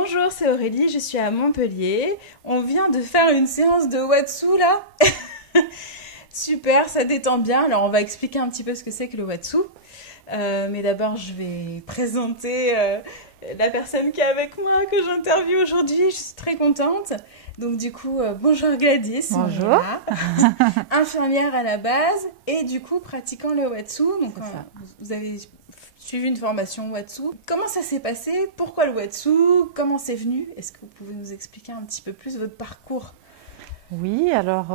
Bonjour, c'est Aurélie, je suis à Montpellier. On vient de faire une séance de Watsu là. Super, ça détend bien. Alors on va expliquer un petit peu ce que c'est que le Watsu. Mais d'abord je vais présenter la personne qui est avec moi, que j'interviewe aujourd'hui. Je suis très contente. Donc du coup, bonjour Gladys. Bonjour. Infirmière à la base et du coup pratiquant le Watsu. Donc vous avez suivi une formation Watsu. Comment ça s'est passé? Pourquoi le Watsu? Comment c'est venu? Est-ce que vous pouvez nous expliquer un petit peu plus votre parcours? Oui, alors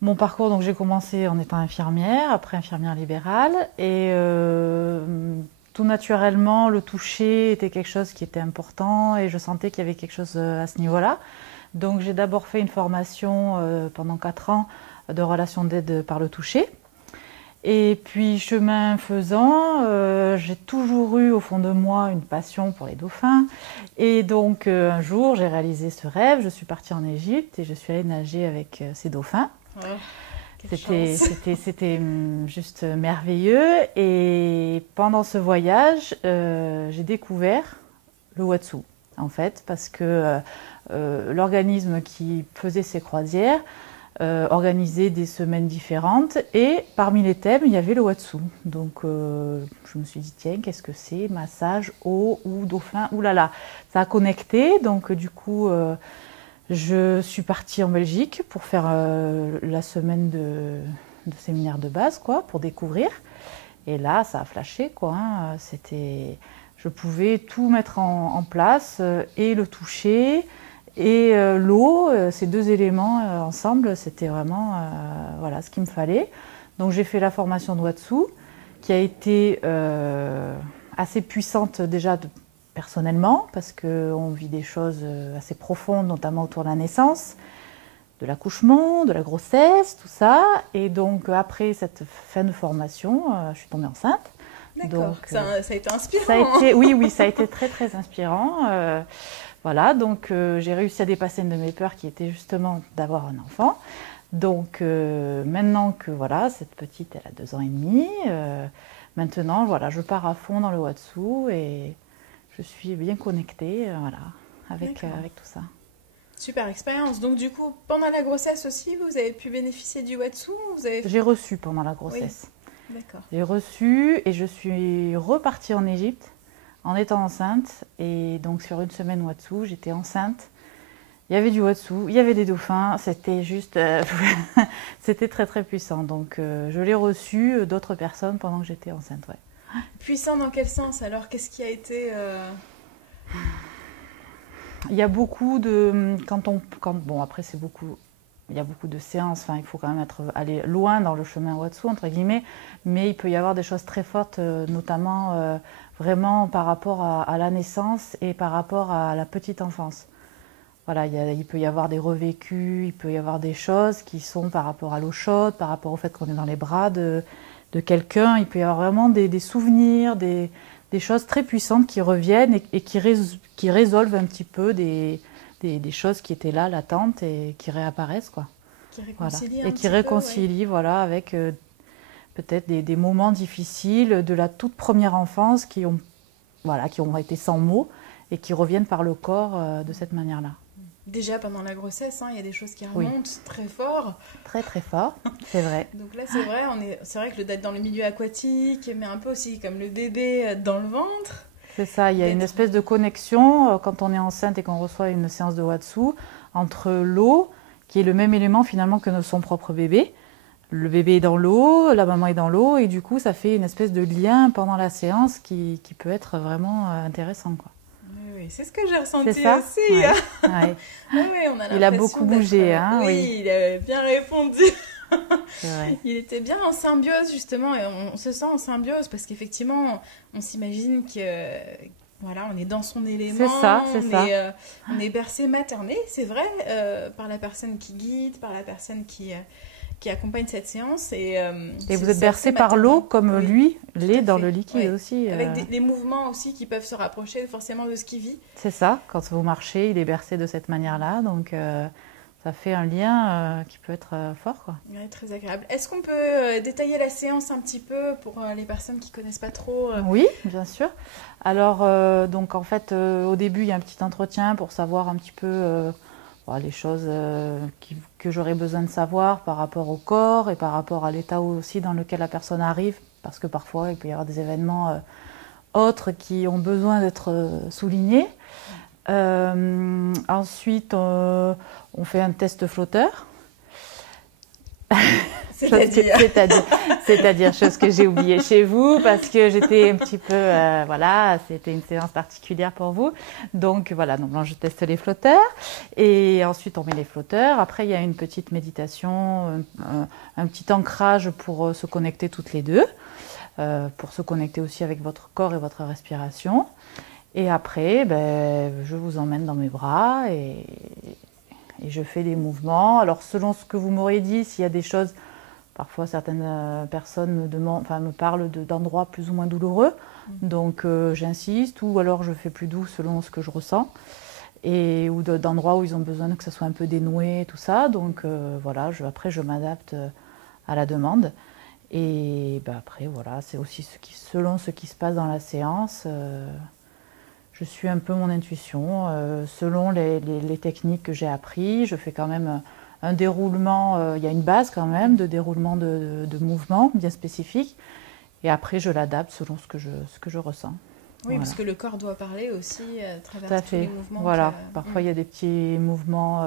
mon parcours, donc j'ai commencé en étant infirmière, après infirmière libérale et tout naturellement le toucher était quelque chose qui était important et je sentais qu'il y avait quelque chose à ce niveau-là. Donc j'ai d'abord fait une formation pendant 4 ans de relation d'aide par le toucher. Et puis chemin faisant, j'ai toujours eu au fond de moi une passion pour les dauphins. Et donc un jour, j'ai réalisé ce rêve. Je suis partie en Égypte et je suis allée nager avec ces dauphins. Oh, c'était juste merveilleux. Et pendant ce voyage, j'ai découvert le Watsu, en fait, parce que l'organisme qui faisait ces croisières organisé des semaines différentes et parmi les thèmes il y avait le Watsu. Donc je me suis dit tiens, qu'est-ce que c'est, massage, eau ou dauphin, oulala, ça a connecté. Donc du coup je suis partie en Belgique pour faire la semaine de séminaire de base quoi, pour découvrir. Et là ça a flashé quoi, hein. Je pouvais tout mettre en place et le toucher et l'eau, ces deux éléments ensemble, c'était vraiment voilà, ce qu'il me fallait. Donc j'ai fait la formation de Watsu, qui a été assez puissante déjà personnellement, parce qu'on vit des choses assez profondes, notamment autour de la naissance, de l'accouchement, de la grossesse, tout ça. Et donc après cette fin de formation, je suis tombée enceinte. D'accord, donc, ça a été inspirant. Oui, ça a été très très inspirant. Voilà, donc j'ai réussi à dépasser une de mes peurs qui était justement d'avoir un enfant. Donc maintenant que voilà, cette petite elle a 2 ans et demi, maintenant voilà, je pars à fond dans le Watsu et je suis bien connectée voilà, avec tout ça. Super expérience. Donc du coup, pendant la grossesse aussi, vous avez pu bénéficier du Watsu? J'ai reçu pendant la grossesse. Oui. D'accord. J'ai reçu et je suis repartie en Égypte en étant enceinte, et donc sur une semaine Watsu, j'étais enceinte. Il y avait du Watsu, il y avait des dauphins, c'était juste, c'était très très puissant. Donc je l'ai reçu d'autres personnes pendant que j'étais enceinte, ouais. Puissant dans quel sens alors? Qu'est-ce qui a été Il y a beaucoup de, bon après c'est beaucoup. Il y a beaucoup de séances, enfin, il faut quand même aller loin dans le chemin Watsu, entre guillemets, mais il peut y avoir des choses très fortes, notamment vraiment par rapport à la naissance et par rapport à la petite enfance. Voilà, il peut y avoir des revécus, il peut y avoir des choses qui sont par rapport à l'eau chaude, par rapport au fait qu'on est dans les bras de quelqu'un. Il peut y avoir vraiment des souvenirs, des choses très puissantes qui reviennent et qui résolvent un petit peu des choses qui étaient là, latentes, et qui réapparaissent, quoi. Qui réconcilient voilà. Et qui réconcilient, voilà, avec peut-être des moments difficiles de la toute première enfance qui ont été sans mots et qui reviennent par le corps de cette manière-là. Déjà pendant la grossesse, il y a des choses qui remontent très fort. Très très fort, c'est vrai. Donc là c'est vrai, c'est vrai que d'être dans le milieu aquatique, mais un peu aussi comme le bébé dans le ventre. C'est ça, il y a une espèce de connexion quand on est enceinte et qu'on reçoit une séance de Watsu entre l'eau, qui est le même élément finalement que son propre bébé. Le bébé est dans l'eau, la maman est dans l'eau, et du coup ça fait une espèce de lien pendant la séance qui peut être vraiment intéressant, quoi. Oui, c'est ce que j'ai ressenti aussi. Ouais. Ouais. Oui, on a il a beaucoup bougé, hein. Oui, il a bien répondu. C'est vrai. Il était bien en symbiose justement, et on se sent en symbiose parce qu'effectivement on s'imagine que voilà, on est dans son élément, on est bercé, materné, c'est vrai, par la personne qui guide, par la personne qui accompagne cette séance. Et vous êtes bercé par l'eau comme lui l'est dans le liquide aussi. Avec des mouvements aussi qui peuvent se rapprocher forcément de ce qu'il vit. C'est ça, quand vous marchez, il est bercé de cette manière-là, donc ça fait un lien qui peut être fort, quoi. Ouais, très agréable. Est-ce qu'on peut détailler la séance un petit peu pour les personnes qui ne connaissent pas trop Oui, bien sûr. Alors, donc en fait, au début, il y a un petit entretien pour savoir un petit peu les choses que j'aurais besoin de savoir par rapport au corps et par rapport à l'état aussi dans lequel la personne arrive, parce que parfois, il peut y avoir des événements autres qui ont besoin d'être soulignés. Ensuite, on fait un test flotteur. C'est-à-dire chose que j'ai oubliée chez vous parce que j'étais un petit peu, c'était une séance particulière pour vous. Donc voilà, donc je teste les flotteurs et ensuite on met les flotteurs. Après il y a une petite méditation, un petit ancrage pour se connecter toutes les deux, pour se connecter aussi avec votre corps et votre respiration. Et après, je vous emmène dans mes bras et je fais des mouvements. Alors selon ce que vous m'aurez dit, s'il y a des choses... Parfois, certaines personnes me parlent d'endroits plus ou moins douloureux. Donc, j'insiste. Ou alors, je fais plus doux selon ce que je ressens. Ou d'endroits où ils ont besoin que ça soit un peu dénoué, tout ça. Donc, après, je m'adapte à la demande. Et après, voilà, c'est aussi selon ce qui se passe dans la séance. Je suis un peu mon intuition. Selon les techniques que j'ai apprises, je fais quand même... un déroulement, il y a une base quand même de déroulement de mouvements bien spécifique. Et après, je l'adapte selon ce que je ressens. Oui, parce que le corps doit parler aussi à travers tous les mouvements. Voilà, parfois il y a des petits mouvements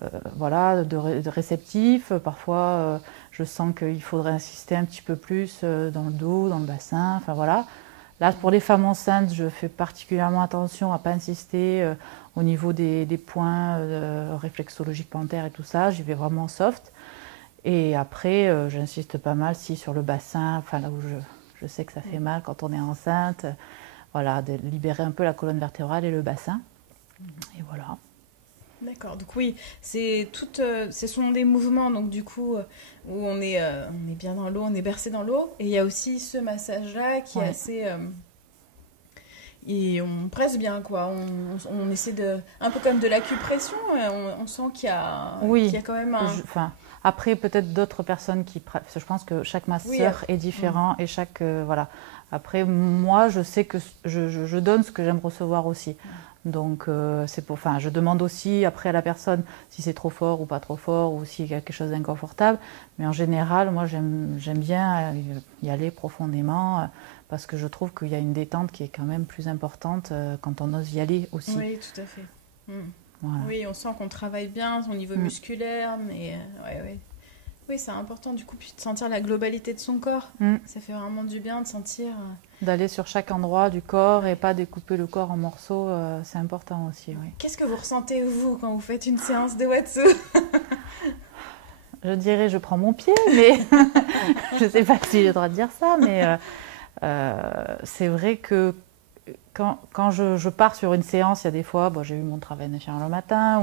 de réceptifs. Parfois, je sens qu'il faudrait insister un petit peu plus dans le dos, dans le bassin. Enfin voilà. Là, pour les femmes enceintes, je fais particulièrement attention à ne pas insister au niveau des points réflexologiques plantaires et tout ça. J'y vais vraiment soft. Et après, j'insiste pas mal sur le bassin, là où je sais que ça fait mal quand on est enceinte. Voilà, de libérer un peu la colonne vertébrale et le bassin. Et voilà. D'accord, donc oui, ce sont des mouvements donc du coup où on est bien dans l'eau, on est bercé dans l'eau, et il y a aussi ce massage-là qui est assez... et on presse bien, quoi, on essaie un peu comme de l'acupression, on sent qu'il y a quand même un... Après, peut-être d'autres personnes je pense que chaque masseur est différent et chaque... voilà. Après, moi, je sais que je donne ce que j'aime recevoir aussi. Donc, je demande aussi après à la personne si c'est trop fort ou pas trop fort ou s'il y a quelque chose d'inconfortable. Mais en général, moi, j'aime bien y aller profondément parce que je trouve qu'il y a une détente qui est quand même plus importante quand on ose y aller aussi. Oui, tout à fait. Voilà. Oui, on sent qu'on travaille bien au niveau musculaire, mais oui, c'est important du coup puis de sentir la globalité de son corps. Ça fait vraiment du bien de sentir... D'aller sur chaque endroit du corps et pas découper le corps en morceaux, c'est important aussi. Oui. Qu'est-ce que vous ressentez, vous, quand vous faites une séance de Watsu? Je dirais, je prends mon pied, mais je ne sais pas si j'ai le droit de dire ça, mais c'est vrai que quand je pars sur une séance, il y a des fois, j'ai eu mon travail d'infirmière le matin,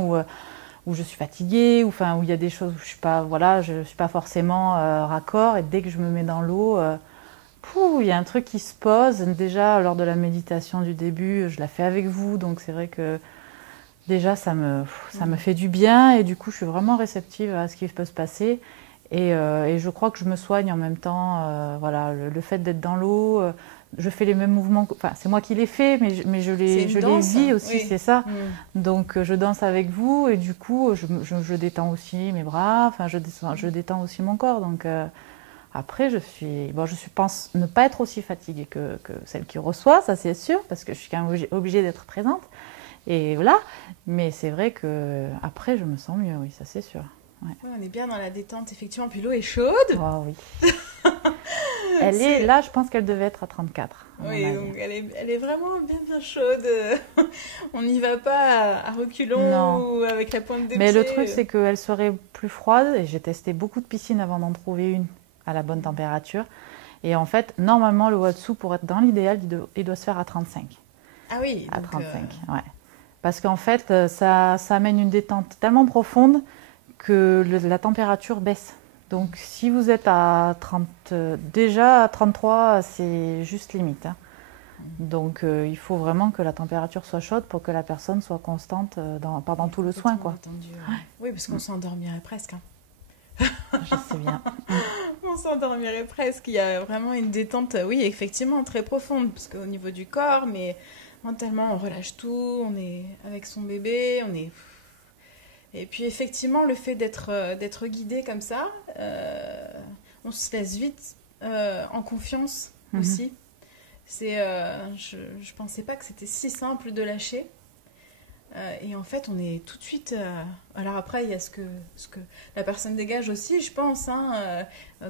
où je suis fatiguée, où il y a des choses où je ne suis pas forcément raccord, et dès que je me mets dans l'eau... il y a un truc qui se pose. Déjà, lors de la méditation du début, je la fais avec vous. Donc, c'est vrai que déjà, ça me fait du bien. Et du coup, je suis vraiment réceptive à ce qui peut se passer. Et je crois que je me soigne en même temps. Le fait d'être dans l'eau, je fais les mêmes mouvements. C'est moi qui les fais, mais je les vis aussi, c'est ça. Donc, je danse avec vous. Et du coup, je détends aussi mes bras. Je détends aussi mon corps. Donc... Après, je pense ne pas être aussi fatiguée que celle qui reçoit, ça c'est sûr, parce que je suis quand même obligée d'être présente. Et voilà. Mais c'est vrai que après, je me sens mieux, oui, ça c'est sûr. Ouais. Ouais, on est bien dans la détente, effectivement. Puis l'eau est chaude. Oh, oui. Là, je pense qu'elle devait être à 34. Oui, donc elle est vraiment bien chaude. On n'y va pas à reculons ou avec la pointe des pieds. Mais le truc, c'est qu'elle serait plus froide. Et j'ai testé beaucoup de piscines avant d'en trouver une à la bonne température. Et en fait, normalement, le Watsu, pour être dans l'idéal, il doit se faire à 35. Ah oui. À 35, ouais. Parce qu'en fait, ça amène une détente tellement profonde que la température baisse. Donc, si vous êtes à 30, déjà à 33, c'est juste limite. Donc, il faut vraiment que la température soit chaude pour que la personne soit constante pendant tout le soin, quoi. Entendu, Oui, parce qu'on s'endormirait presque. Hein. Je sais bien. On s'endormirait presque. Il y a vraiment une détente, oui, effectivement, très profonde, parce qu'au niveau du corps, mais mentalement, on relâche tout, on est avec son bébé, on est... Et puis, effectivement, le fait d'être guidé comme ça, on se laisse vite en confiance aussi. Je pensais pas que c'était si simple de lâcher. Et en fait, on est tout de suite... alors après, il y a ce que la personne dégage aussi, je pense, hein,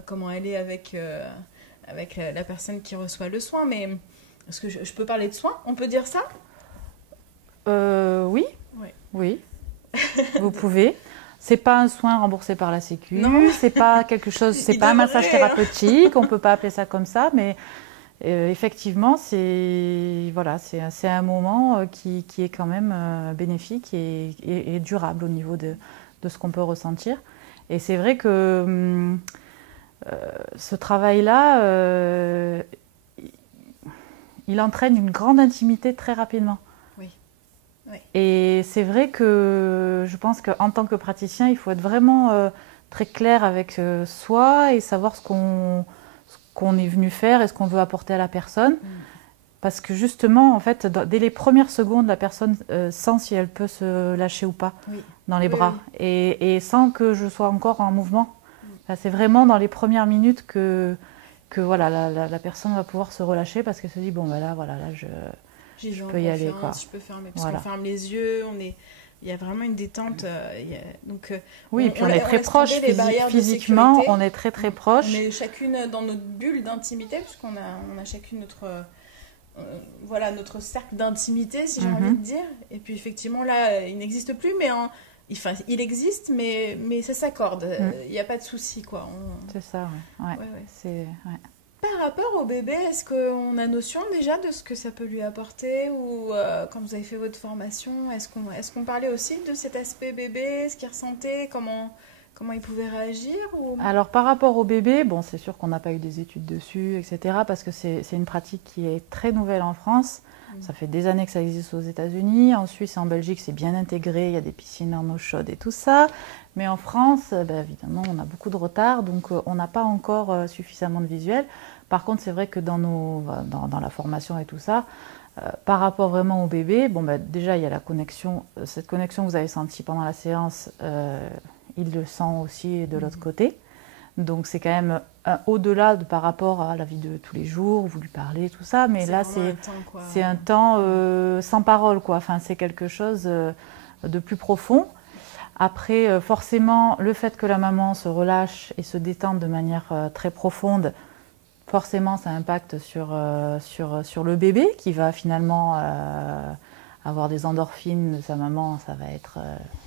comment elle est avec la personne qui reçoit le soin. Mais est-ce que je peux parler de soin? On peut dire ça? Oui. Ouais. Oui. Vous pouvez. C'est pas un soin remboursé par la Sécu, c'est pas quelque chose, c'est pas un massage thérapeutique, on peut pas appeler ça comme ça, mais effectivement, c'est un moment qui est quand même bénéfique et durable au niveau de ce qu'on peut ressentir. Et c'est vrai que ce travail-là, il entraîne une grande intimité très rapidement. Oui. Oui. Et c'est vrai que je pense qu'en tant que praticien, il faut être vraiment très clair avec soi et savoir ce qu'on est venu faire et ce qu'on veut apporter à la personne. Parce que justement, en fait, dès les premières secondes, la personne sent si elle peut se lâcher ou pas dans les bras. Oui. Et sans que je sois encore en mouvement. Enfin, c'est vraiment dans les premières minutes que voilà, la personne va pouvoir se relâcher parce qu'elle se dit, bon, ben là, je peux y aller. Quoi. Je peux fermer. Parce qu'on ferme les yeux, il y a vraiment une détente. Oui, et puis on est très proche physiquement, on est très très proche. On est chacune dans notre bulle d'intimité, puisqu'on a chacune notre cercle d'intimité, si j'ai envie de dire. Et puis effectivement, là, il n'existe plus, mais il existe, mais ça s'accorde. Il n'y a pas de souci, quoi. C'est ça, ouais. C'est... Ouais. Par rapport au bébé, est-ce qu'on a notion déjà de ce que ça peut lui apporter ou quand vous avez fait votre formation, est-ce qu'on parlait aussi de cet aspect bébé, ce qu'il ressentait, comment il pouvait réagir ou... Alors par rapport au bébé, bon, c'est sûr qu'on n'a pas eu des études dessus, etc. parce que c'est une pratique qui est très nouvelle en France. Ça fait des années que ça existe aux États-Unis. En Suisse et en Belgique, c'est bien intégré. Il y a des piscines en eau chaude et tout ça. Mais en France, évidemment, on a beaucoup de retard. Donc, on n'a pas encore suffisamment de visuels. Par contre, c'est vrai que dans la formation et tout ça, par rapport vraiment au bébé, déjà, il y a la connexion. Cette connexion que vous avez sentie pendant la séance, il le sent aussi de l'autre côté. Donc c'est quand même au-delà par rapport à la vie de tous les jours, vous lui parlez, tout ça, mais là c'est un temps sans parole, quoi. Enfin, c'est quelque chose de plus profond. Après, forcément, le fait que la maman se relâche et se détende de manière très profonde, forcément ça impacte sur le bébé qui va finalement avoir des endorphines de sa maman, ça va être...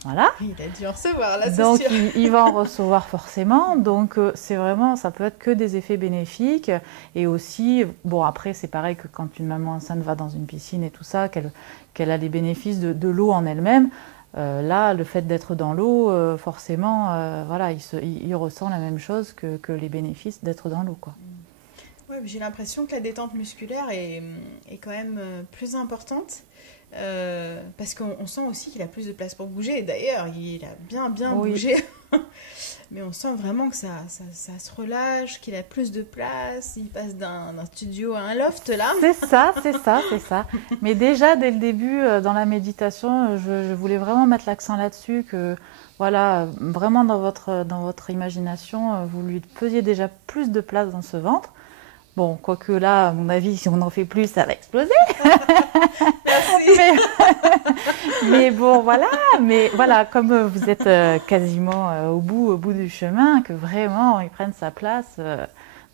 voilà. Il a dû en recevoir, là, c'est donc, sûr. il va en recevoir forcément. Donc, c'est vraiment, ça peut être que des effets bénéfiques. Et aussi, bon, après, c'est pareil que quand une maman enceinte va dans une piscine et tout ça, qu'elle a les bénéfices de l'eau en elle-même. Là, le fait d'être dans l'eau, forcément, voilà, il ressent la même chose que les bénéfices d'être dans l'eau, quoi. Ouais, j'ai l'impression que la détente musculaire est quand même plus importante. Parce qu'on sent aussi qu'il a plus de place pour bouger. D'ailleurs, il a bien bougé. Mais on sent vraiment que ça se relâche, qu'il a plus de place. Il passe d'un studio à un loft, là. C'est ça. Mais déjà, dès le début, dans la méditation, je voulais vraiment mettre l'accent là-dessus, que voilà, vraiment dans votre imagination, vous lui faisiez déjà plus de place dans ce ventre. Bon, quoique là, à mon avis, si on en fait plus, ça va exploser. mais bon, voilà. Mais voilà, comme vous êtes quasiment au bout du chemin, que vraiment, il prenne sa place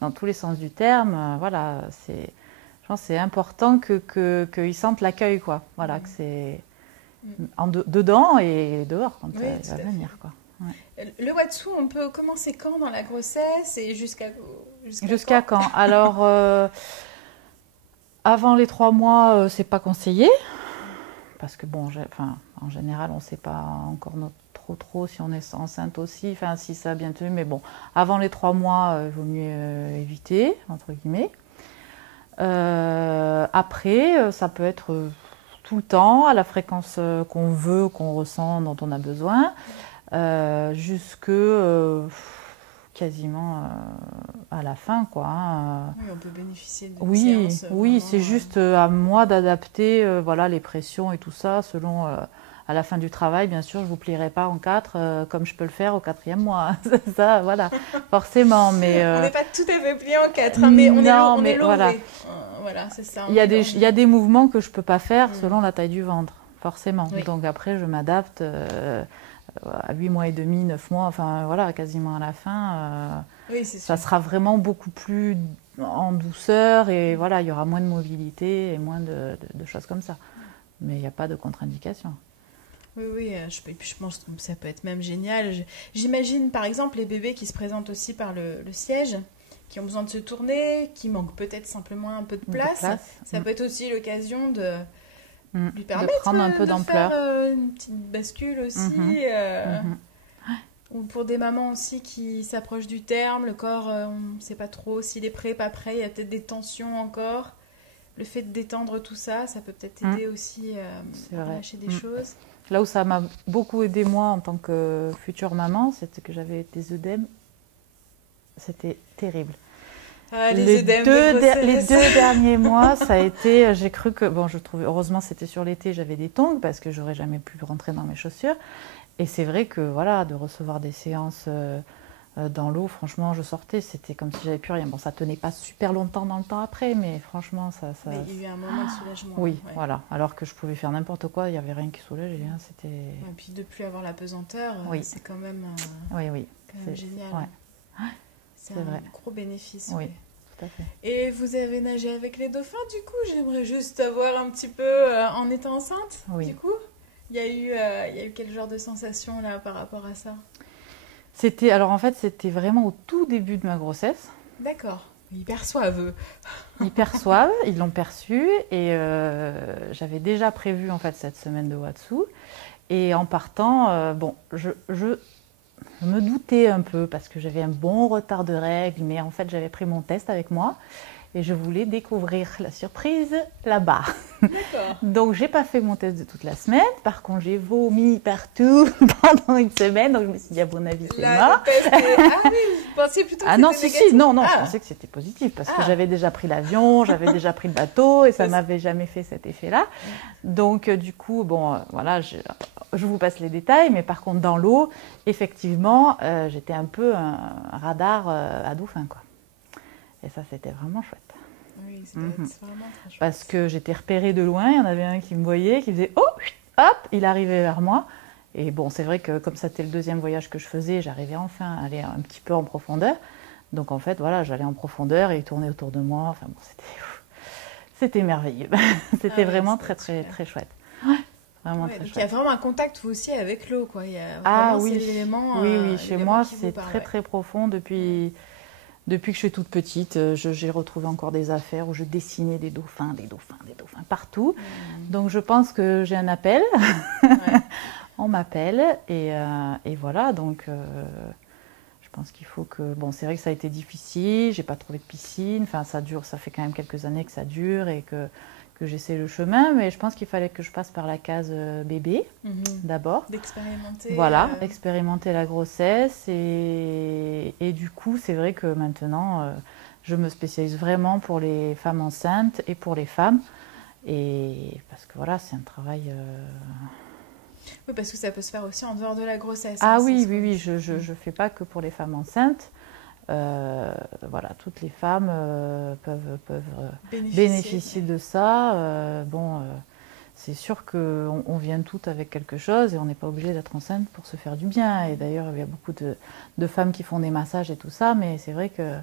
dans tous les sens du terme. Voilà, je pense que c'est important qu'il sente l'accueil, quoi. Voilà, que c'est dedans et dehors quand il va venir, quoi. Ouais. Le Watsu, on peut commencer quand dans la grossesse et jusqu'à quand? Alors, avant les 3 mois, c'est pas conseillé. Parce que bon, en général, on ne sait pas encore trop si on est enceinte aussi, enfin si ça a bien tenu, mais bon, avant les 3 mois, il vaut mieux éviter, entre guillemets. Après, ça peut être tout le temps, à la fréquence qu'on veut, qu'on ressent, dont on a besoin. jusque quasiment à la fin, quoi. Hein. Oui, on peut bénéficier de séances. Oui, c'est juste à moi d'adapter voilà, les pressions et tout ça selon... à la fin du travail, bien sûr, je ne vous plierai pas en 4 comme je peux le faire au 4e mois. Ça, voilà, forcément. Mais, on n'est pas tout à fait plié en 4, hein, mais on est lourd. Voilà, voilà c'est ça. Il y a des mouvements que je ne peux pas faire selon la taille du ventre, forcément. Oui. Donc après, je m'adapte à 8 mois et demi, 9 mois, enfin voilà, quasiment à la fin. Oui, c'est sûr. Ça sera vraiment beaucoup plus en douceur et voilà, il y aura moins de mobilité et moins de choses comme ça. Mais il n'y a pas de contre-indication. Oui, et puis je pense que ça peut être même génial. J'imagine par exemple les bébés qui se présentent aussi par le siège, qui ont besoin de se tourner, qui manquent peut-être simplement un peu de place. Ça peut être aussi l'occasion de lui permettre de prendre un peu d'ampleur. Faire une petite bascule aussi. Ou pour des mamans aussi qui s'approchent du terme, le corps, on ne sait pas trop s'il est prêt, pas prêt, il y a peut-être des tensions encore. Le fait de détendre tout ça, ça peut peut-être aider aussi à relâcher des choses. Là où ça m'a beaucoup aidé moi en tant que future maman, c'était que j'avais des œdèmes. C'était terrible. Ah, les deux derniers mois, ça a été... J'ai cru que... Bon, je trouvais... Heureusement, c'était sur l'été, j'avais des tongs parce que j'aurais jamais pu rentrer dans mes chaussures. Et c'est vrai que, voilà, de recevoir des séances dans l'eau, franchement, je sortais, c'était comme si j'avais plus rien. Bon, ça tenait pas super longtemps dans le temps après, mais franchement, ça... Mais il y a eu un moment de soulagement. Oui, voilà. Alors que je pouvais faire n'importe quoi, il n'y avait rien qui soulageait. Hein, c'était... Et puis de plus avoir la pesanteur, c'est quand même, quand même génial. Ouais. C'est un gros bénéfice. Oui, tout à fait. Et vous avez nagé avec les dauphins, du coup? J'aimerais juste savoir un petit peu, en étant enceinte, du coup, il y a eu quel genre de sensation là par rapport à ça? Alors en fait, c'était vraiment au tout début de ma grossesse. D'accord. Ils perçoivent, eux. Ils perçoivent, ils l'ont perçu. Et j'avais déjà prévu en fait cette semaine de Watsu. Et en partant, je me doutais un peu parce que j'avais un bon retard de règles. Mais en fait, j'avais pris mon test avec moi. Et je voulais découvrir la surprise là-bas. D'accord. Donc, j'ai pas fait mon test de toute la semaine. Par contre, j'ai vomi partout pendant une semaine. Donc, je me suis dit, à mon avis, c'est mort. Ah oui, vous pensiez plutôt que c'était négatif. Non, je pensais que c'était positif. Parce que j'avais déjà pris l'avion, j'avais déjà pris le bateau. Et ça m'avait jamais fait cet effet-là. Donc, du coup, voilà, je vous passe les détails. Mais par contre, dans l'eau, effectivement, j'étais un peu un radar à dauphin, quoi. Et ça, c'était vraiment chouette. Oui, c'est vraiment très chouette. Parce que j'étais repérée de loin, il y en avait un qui me voyait, qui faisait « Oh !» Hop, il arrivait vers moi. Et bon, c'est vrai que comme c'était le deuxième voyage que je faisais, j'arrivais enfin à aller un petit peu en profondeur. Donc en fait, voilà, j'allais en profondeur et il tournait autour de moi. Enfin bon, c'était merveilleux. C'était vraiment très, très, très chouette. Ouais, vraiment très chouette. Il y a vraiment un contact, vous aussi, avec l'eau, quoi. Il y a vraiment ces éléments... Oui, chez moi, c'est très, très profond depuis... Depuis que je suis toute petite, j'ai retrouvé encore des affaires où je dessinais des dauphins partout. Donc je pense que j'ai un appel. On m'appelle et voilà. Donc je pense qu'il faut que... Bon, c'est vrai que ça a été difficile, j'ai pas trouvé de piscine. Enfin, ça dure, ça fait quand même quelques années que ça dure et que j'essaie le chemin. Mais je pense qu'il fallait que je passe par la case bébé d'abord. D'expérimenter. Voilà, expérimenter la grossesse. Et du coup, c'est vrai que maintenant, je me spécialise vraiment pour les femmes enceintes et pour les femmes. Et parce que voilà, c'est un travail... Oui, parce que ça peut se faire aussi en dehors de la grossesse. Ah oui, je fais pas que pour les femmes enceintes. Voilà, toutes les femmes peuvent bénéficier de ça. C'est sûr qu'on vient toutes avec quelque chose et on n'est pas obligé d'être enceinte pour se faire du bien. Et d'ailleurs, il y a beaucoup de femmes qui font des massages et tout ça, mais c'est vrai que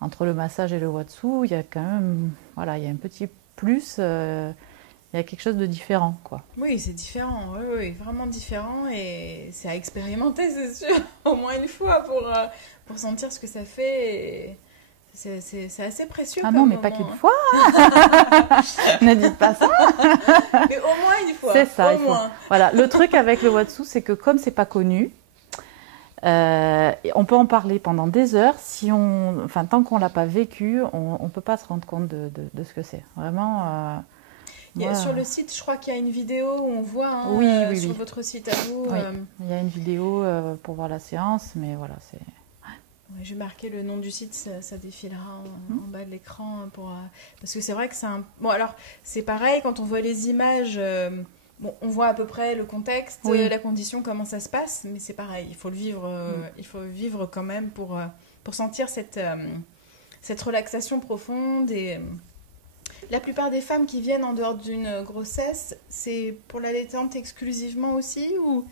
entre le massage et le Watsu, il y a quand même, voilà, il y a un petit plus. Il y a quelque chose de différent, quoi. Oui, c'est différent, oui, vraiment différent et c'est à expérimenter, c'est sûr, au moins une fois pour sentir ce que ça fait. C'est assez précieux. Ah non, mais pas qu'une fois. Ne dites pas ça. Mais au moins une fois. C'est ça. Voilà, le truc avec le Watsu, c'est que comme c'est pas connu, on peut en parler pendant des heures. Tant qu'on l'a pas vécu, on peut pas se rendre compte de ce que c'est. Vraiment. Sur le site, je crois qu'il y a une vidéo où on voit sur votre site à vous. Oui. Il y a une vidéo pour voir la séance, mais voilà, c'est... Ouais, je vais marquer le nom du site, ça défilera en bas de l'écran parce que c'est vrai que c'est un... Bon, alors, c'est pareil, quand on voit les images, on voit à peu près le contexte, la condition, comment ça se passe, mais c'est pareil, il faut le vivre, il faut vivre quand même pour sentir cette relaxation profonde. Et la plupart des femmes qui viennent en dehors d'une grossesse, c'est pour la détente exclusivement aussi, ou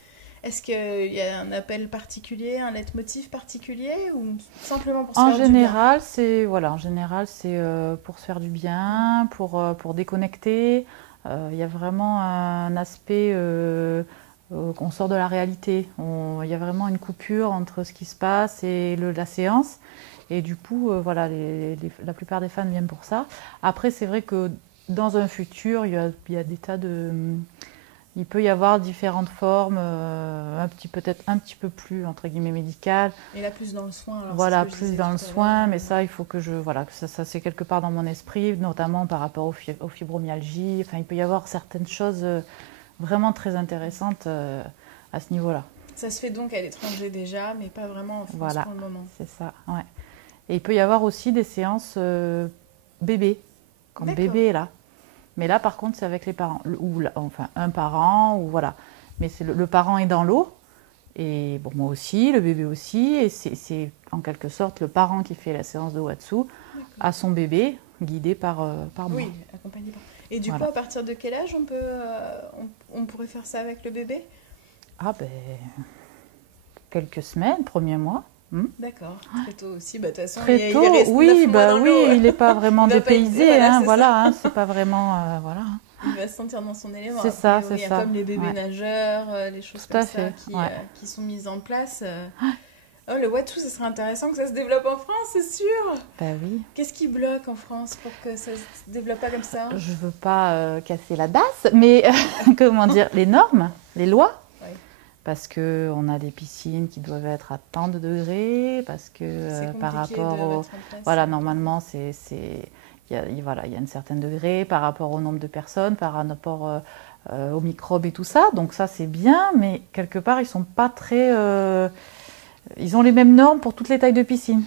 est-ce qu'il y a un appel particulier, un leitmotiv particulier, ou simplement pour se faire du bien? En général, c'est pour se faire du bien, pour déconnecter. Il y a vraiment un aspect qu'on sort de la réalité. Il y a vraiment une coupure entre ce qui se passe et la séance. Et du coup, la plupart des femmes viennent pour ça. Après, c'est vrai que dans un futur, il y a des tas de... Il peut y avoir différentes formes, peut-être un petit peu plus, entre guillemets, médicales. Et là, plus dans le soin. Alors voilà, plus dans le soin, mais ça, il faut que ça c'est quelque part dans mon esprit, notamment par rapport aux fibromyalgies. Enfin, il peut y avoir certaines choses vraiment très intéressantes à ce niveau-là. Ça se fait donc à l'étranger déjà, mais pas vraiment en France pour le moment. C'est ça, ouais. Et il peut y avoir aussi des séances bébé, quand le bébé est là. Mais là, par contre, c'est avec les parents, enfin un parent, ou voilà. Mais le parent est dans l'eau, et bon, moi aussi, le bébé aussi, et c'est en quelque sorte le parent qui fait la séance de Watsu à son bébé, guidé par moi. Oui, accompagné par. Et du coup, à partir de quel âge on pourrait faire ça avec le bébé? Ah ben, quelques semaines, premier mois. D'accord, très tôt aussi. De toute façon, très tôt, il reste 9 mois dans l'eau. Il n'est pas vraiment dépaysé, c'est pas vraiment, Il va se sentir dans son élément. C'est ça, c'est ça. Comme les bébés nageurs, les choses comme ça qui sont mises en place. Oh, le Watsu, ce serait intéressant que ça se développe en France, c'est sûr. Ben oui. Qu'est-ce qui bloque en France pour que ça se développe pas comme ça? Je veux pas casser la dasse, mais comment dire, les normes, les lois. Parce qu'on a des piscines qui doivent être à tant de degrés, parce que par rapport voilà, normalement, il y a une certaine degré par rapport au nombre de personnes, par rapport aux microbes et tout ça. Donc ça, c'est bien, mais quelque part, ils sont pas très... ils ont les mêmes normes pour toutes les tailles de piscine.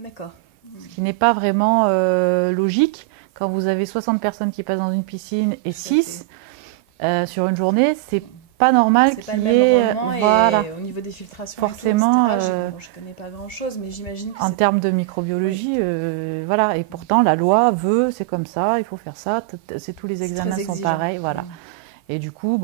D'accord. Ce qui n'est pas vraiment logique. Quand vous avez 60 personnes qui passent dans une piscine et 6 sur une journée, c'est pas normal qu'il y ait au niveau des filtrations forcément je connais pas grand chose, mais j'imagine en termes de microbiologie et pourtant la loi veut, c'est comme ça, il faut faire ça, tous les examens sont pareils, et du coup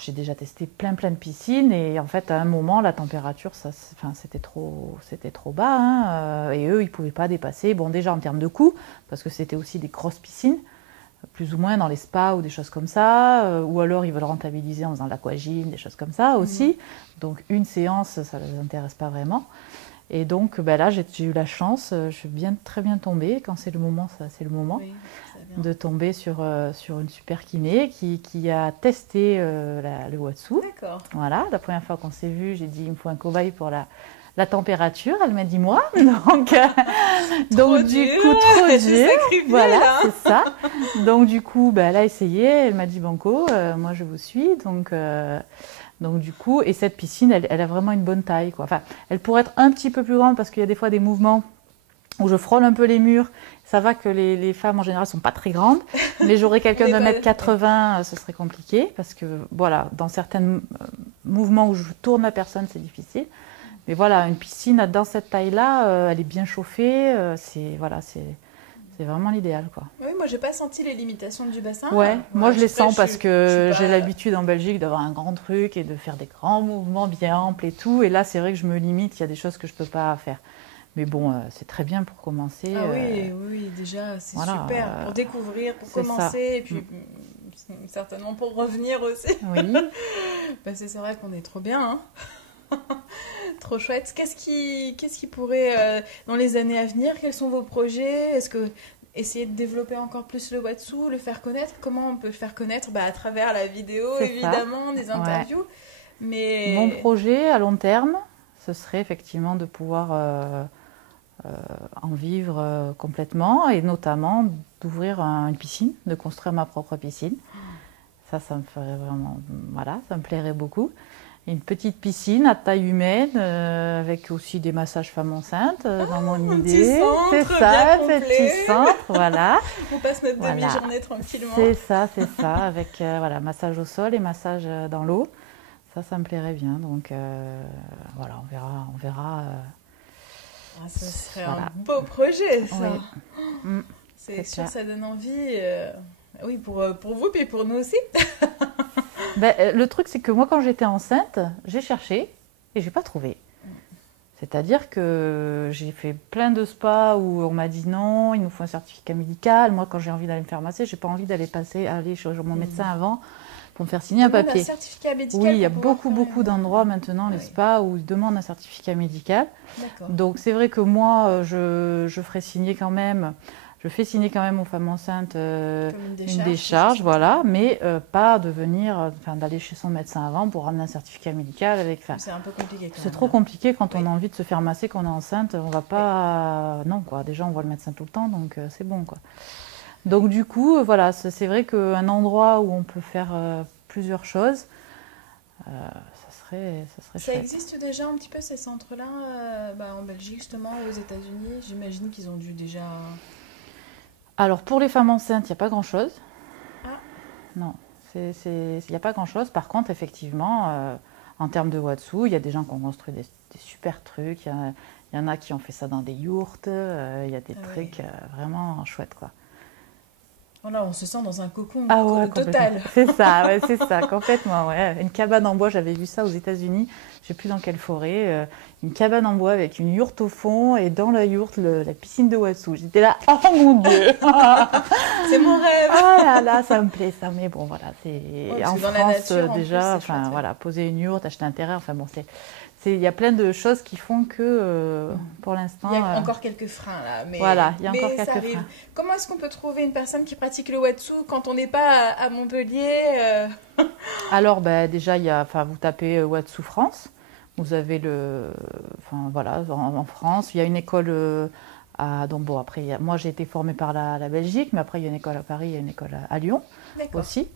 j'ai déjà testé plein de piscines, et en fait à un moment la température c'était trop bas, et eux ils pouvaient pas dépasser, déjà en termes de coût, parce que c'était aussi des grosses piscines, plus ou moins dans les spas ou des choses comme ça, ou alors ils veulent rentabiliser en faisant de l'aquagym, des choses comme ça aussi. Donc une séance, ça ne les intéresse pas vraiment. Et donc là, j'ai eu la chance, je suis très bien tombée. Quand c'est le moment, c'est le moment de tomber sur une super kiné qui a testé le Watsu. D'accord. Voilà, la première fois qu'on s'est vu, j'ai dit il me faut un cobaye pour la température, elle m'a dit moi, donc du coup trop dur, voilà, c'est ça. Donc du coup, elle a essayé, elle m'a dit banco, moi je vous suis, donc du coup, et cette piscine, elle a vraiment une bonne taille, quoi. Enfin, elle pourrait être un petit peu plus grande parce qu'il y a des fois des mouvements où je frôle un peu les murs. Ça va que les femmes en général sont pas très grandes, mais j'aurais quelqu'un de 1m80, ce serait compliqué parce que voilà, dans certains mouvements où je tourne la personne, c'est difficile. Mais voilà, une piscine dans cette taille-là, elle est bien chauffée, c'est vraiment l'idéal, quoi. Oui, moi j'ai pas senti les limitations du bassin. Ouais, moi je les sens parce que j'ai l'habitude en Belgique d'avoir un grand truc et de faire des grands mouvements bien amples et tout. Et là, c'est vrai que je me limite, il y a des choses que je peux pas faire. Mais bon, c'est très bien pour commencer. Ah oui, déjà, c'est super pour découvrir, pour commencer, et puis certainement pour revenir aussi. Oui. C'est vrai qu'on est trop bien, hein. Trop chouette. Qu'est-ce qui pourrait, dans les années à venir, quels sont vos projets? Est-ce que essayer de développer encore plus le Watsu, le faire connaître? Comment on peut le faire connaître? À travers la vidéo, évidemment, des interviews. Mais... Mon projet à long terme, ce serait effectivement de pouvoir en vivre complètement, et notamment d'ouvrir une piscine, de construire ma propre piscine. Ça me ferait vraiment, voilà, ça me plairait beaucoup. Une petite piscine à taille humaine, avec aussi des massages femmes enceintes dans mon idée. C'est ça, un petit centre, voilà. On passe notre demi-journée tranquillement. C'est ça, avec voilà, massage au sol et massage dans l'eau. Ça me plairait bien. Donc voilà, on verra. Ce serait un beau projet, ça. Oui. C'est sûr, ça donne envie. Oui, pour vous, puis pour nous aussi. Le truc, c'est que moi, quand j'étais enceinte, j'ai cherché et j'ai pas trouvé. C'est-à-dire que j'ai fait plein de spas où on m'a dit non, il nous faut un certificat médical. Moi, quand j'ai envie d'aller me faire masser, j'ai pas envie d'aller chez mon médecin avant pour me faire signer un papier. Un certificat médical. Oui, il y a beaucoup d'endroits maintenant, les spas, où ils demandent un certificat médical. Donc c'est vrai que moi, je ferai signer quand même. Je fais signer quand même aux femmes enceintes une décharge, voilà, mais pas de venir, d'aller chez son médecin avant pour ramener un certificat médical. C'est un peu compliqué. C'est trop compliqué quand on a envie de se faire masser, qu'on est enceinte, on va pas, non quoi. Déjà on voit le médecin tout le temps, donc c'est bon quoi. Donc du coup, voilà, c'est vrai qu'un endroit où on peut faire plusieurs choses, ça serait chouette. Ça existe déjà un petit peu ces centres-là, en Belgique justement, aux États-Unis. J'imagine qu'ils ont dû déjà. Alors, pour les femmes enceintes, il n'y a pas grand-chose. Ah. Non, il n'y a pas grand-chose. Par contre, effectivement, en termes de watsu, il y a des gens qui ont construit des super trucs. Il y en a qui ont fait ça dans des yourtes. Il y a des trucs vraiment chouettes, quoi. Voilà, on se sent dans un cocon total. C'est ça, complètement. Ouais. Une cabane en bois, j'avais vu ça aux États-Unis, je ne sais plus dans quelle forêt, une cabane en bois avec une yourte au fond et dans la yourte, la piscine de watsu. J'étais là, oh mon Dieu. C'est mon rêve. Ah là, ça me plaît ça, mais bon voilà, c'est en France nature, déjà, voilà, poser une yourte, acheter un terrain, il y a plein de choses qui font que, pour l'instant... Il y a encore quelques freins là. Mais, voilà, il y a encore quelques freins. Comment est-ce qu'on peut trouver une personne qui pratique le watsu quand on n'est pas à Montpellier Alors, déjà, vous tapez Watsu France. Vous avez en France, il y a une école après, moi j'ai été formée par la Belgique, mais après il y a une école à Paris, il y a une école à Lyon aussi.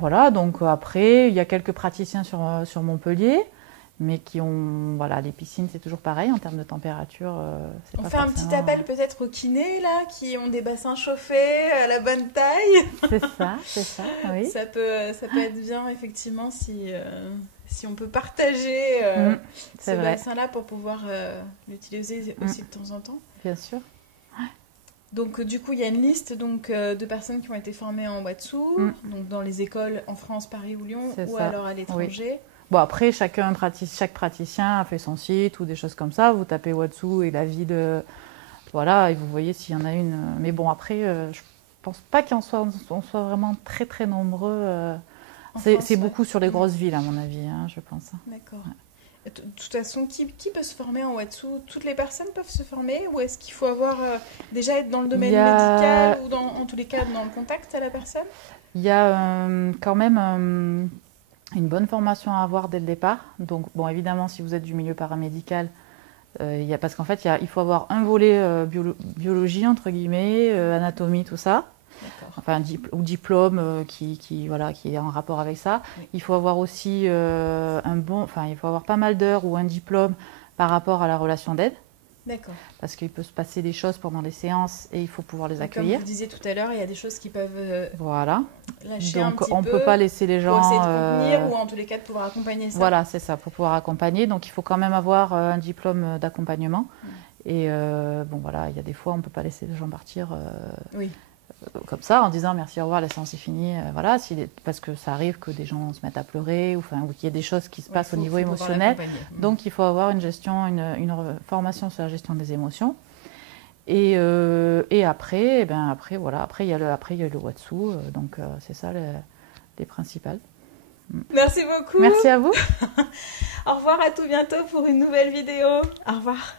Voilà, donc après, il y a quelques praticiens sur Montpellier, mais qui ont, les piscines, c'est toujours pareil en termes de température. On fait un petit appel peut-être aux kinés, là, qui ont des bassins chauffés à la bonne taille. C'est ça, oui. Ça peut être bien, effectivement, si on peut partager ce bassin-là pour pouvoir l'utiliser aussi de temps en temps. Bien sûr. Donc, du coup, il y a une liste de personnes qui ont été formées en watsu, donc dans les écoles en France, Paris ou Lyon, alors à l'étranger. Oui. Bon, après, chaque praticien a fait son site ou des choses comme ça. Vous tapez watsu et la vie de... Voilà, et vous voyez s'il y en a une. Mais bon, après, je pense pas qu'on soit vraiment très, très nombreux. C'est beaucoup sur les grosses villes, à mon avis, je pense. D'accord. Ouais. De toute façon, qui peut se former en watsu? Toutes les personnes peuvent se former, ou est-ce qu'il faut avoir déjà être dans le domaine médical ou en tous les cas dans le contact à la personne? Il y a quand même une bonne formation à avoir dès le départ. Donc, bon, évidemment, si vous êtes du milieu paramédical, parce qu'en fait, il faut avoir un volet biologie, entre guillemets, anatomie, tout ça. Enfin, ou diplôme qui est en rapport avec ça. Oui. Il faut avoir aussi il faut avoir pas mal d'heures ou un diplôme par rapport à la relation d'aide. D'accord. Parce qu'il peut se passer des choses pendant les séances et il faut pouvoir les accueillir. Comme vous disiez tout à l'heure, il y a des choses qui peuvent lâcher donc, on ne peut pas laisser les gens... Pour essayer de contenir ou en tous les cas de pouvoir accompagner ça. Voilà, c'est ça, pour pouvoir accompagner. Donc, il faut quand même avoir un diplôme d'accompagnement. Et il y a des fois, on ne peut pas laisser les gens partir... comme ça, en disant merci, au revoir, la séance est finie, parce que ça arrive que des gens se mettent à pleurer ou qu'il y ait des choses qui se passent au niveau émotionnel. Donc il faut avoir une formation sur la gestion des émotions. Et après, il y a le watsu, donc c'est ça les principales. Merci beaucoup. Merci à vous. Au revoir, à tout bientôt pour une nouvelle vidéo. Au revoir.